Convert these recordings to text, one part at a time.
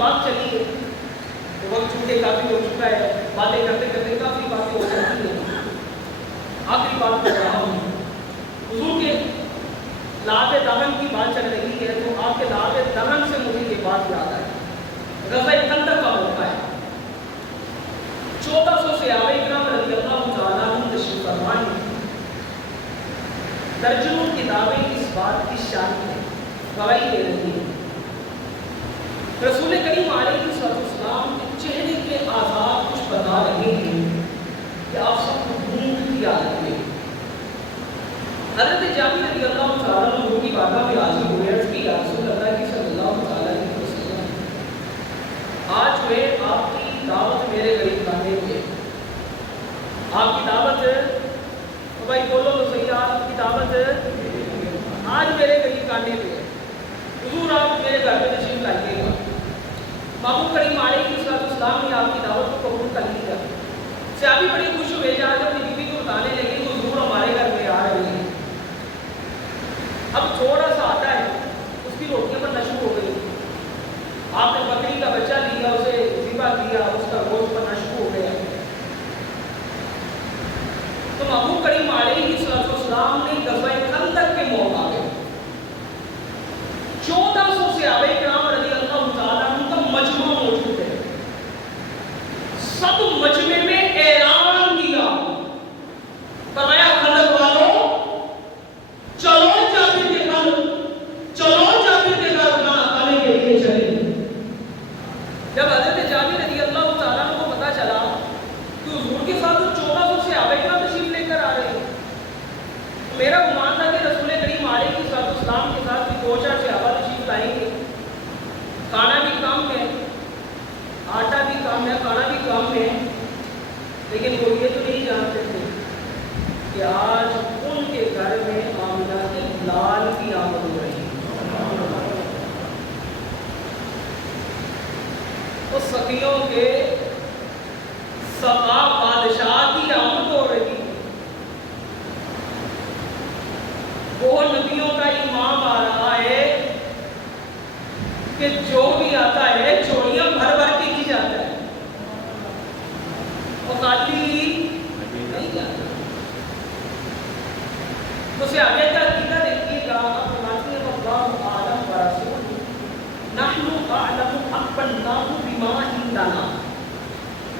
بات چلی ہے، وقت چونکہ کافی ہو چکا ہے، باتیں کرتے کرتے کافی باتیں ہو جاتی ہیں۔ آخری بات کر رہا ہوں، حضور کے لعاب دہن کی بات چل رہی ہے تو آپ کے لعاب دہن سے مجھے یہ بات یاد آئی۔ غزوہ خندق کا موقع ہے، 1400 صحابہ کرام رضی اللہ تعالیٰ عنہ تشریف فرما ہیں۔ درجنوں کتابیں اس بات کی شاہد ہیں، گواہی دے رہی ہیں۔ رسول کریم علیہ السلام کے چہرے کے آثار کچھ بتا رہے ہیں کہ آپ سب کو بھوک کی حالت میں۔ حضرت جابر رضی اللہ تعالیٰ عنہ کی بارگاہ میں حاضر ہوئے، عرض کی یا رسول اللہ کی صلی اللہ تعالیٰ علیہ وسلم، آج میں آپ کی دعوت میرے قریب لانے ہوئے، آپ کی دعوت بھائی بولو تو صحیح، آپ کی دعوت آج میرے قریب کاٹے پہ ہے، حضور آپ میرے گھر پہ تشریف لائیے گا۔ محبوب کریم علیہ السلام نے آپ کی دعوت کو قبول کر لیا۔ صحابی بڑی خوش ہوئے، جا کر اپنی بیوی کو بتانے لگے کہ حضور ہمارے گھر پہ آ رہے ہیں۔ اب تھوڑا سا آتا ہے، اس کی روٹیاں پر نشو ہو گئی، آپ نے بکری کا بچہ لیا، اسے ذبح کیا، اس کا گوشت پر نشو ہو گیا۔ تو محبوب کریم علیہ السلام نے غزوہ خندق کے موقع پہ 1400 صحابہ کرام رضی اللہ تعالیٰ عنہ کا مجمع موجود ہے، سب مجمع میں اعلان کیا، فرمایا خندق والوں چلو جابر کے گھر، چلو جابر کے گھر کھانے کے لیے چلے۔ جب حضرت جابر رضی اللہ تعالیٰ عنہ کو پتا چلا کہ حضور کے ساتھ 1400 صحابہ کرام تشریف لے کر آ رہے ہیں، میرا گمان تھا کہ رسول کریم علیہ السلام کے ساتھ بھی 2-4 صحابہ تشریف لائیں گے، کھانا بھی کام ہے، آٹا بھی کام ہے، کھانا بھی کام ہے، لیکن وہ یہ تو نہیں جانتے تھے کہ آج ان کے گھر میں آمنہ کے لال کی آمد ہو رہی ہے، اس سخیوں کے سقا بادشاہ کی آمد ہو رہی ہے، وہ نبیوں کا امام آ رہا ہے کہ جو بھی آتا ہے چوریاں بھر بھر کے کی جاتا ہے اور خالی نہیں جاتا۔ تو اسے آگے کا عقیدہ دیکھیے گا، آپ فرماتے ہیں اللہ اعلم ورسولہ نحن اعلم اقبلناہ بما عندنا،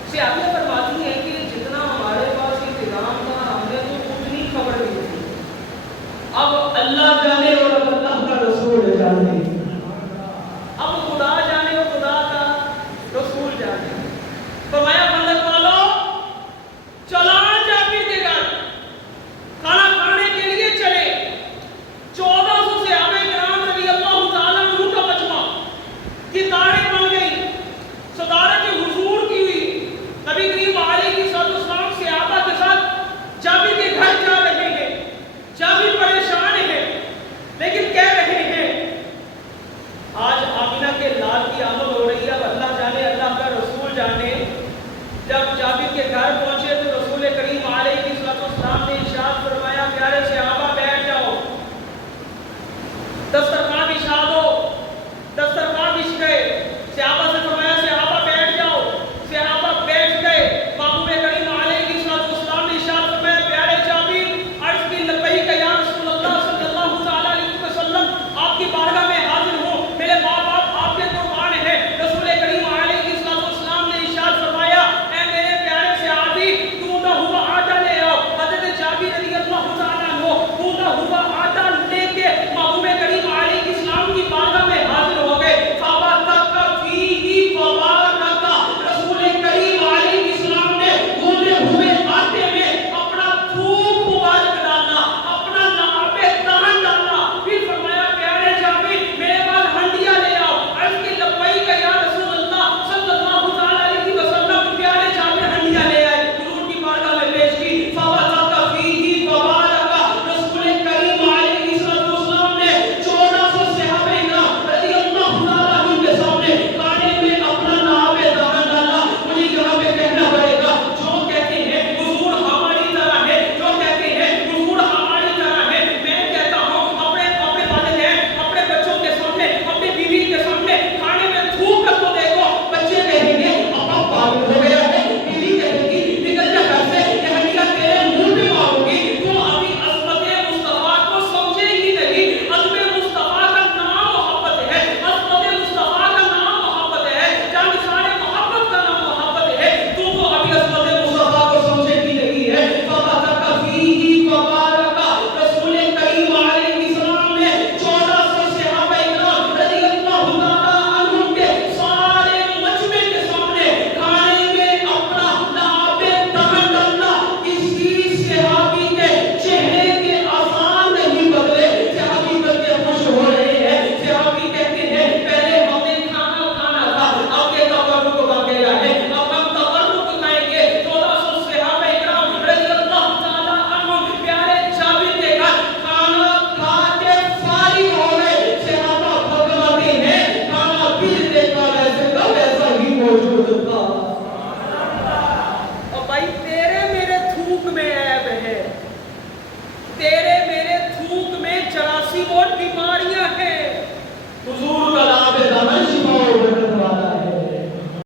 اسے آگے فرماتی ہیں کہ جتنا ہمارے پاس انتظام تھا ہم نے تو اتنی خبر دی تھی، اب اللہ جانے اور اللہ کا رسول جانے، اب خدا جانے اور خدا کا رسول جانے۔ فرمایا خندق والوں چلا جابر کے گھر، کھانا کھانے کے لیے چلے۔ 1400 صحابہ کرام رضی اللہ تعالیٰ عنہ کا مجمع، کتاریں بن گئی، صدارت حضور کی ہوئی، نبی کریم علیہ السلام صحابہ کے ساتھ جابر کے گھر جا رہے ہیں، جابر پریشان ہیں لیکن کہہ رہے ہیں آج آمنہ کے لال کی آمد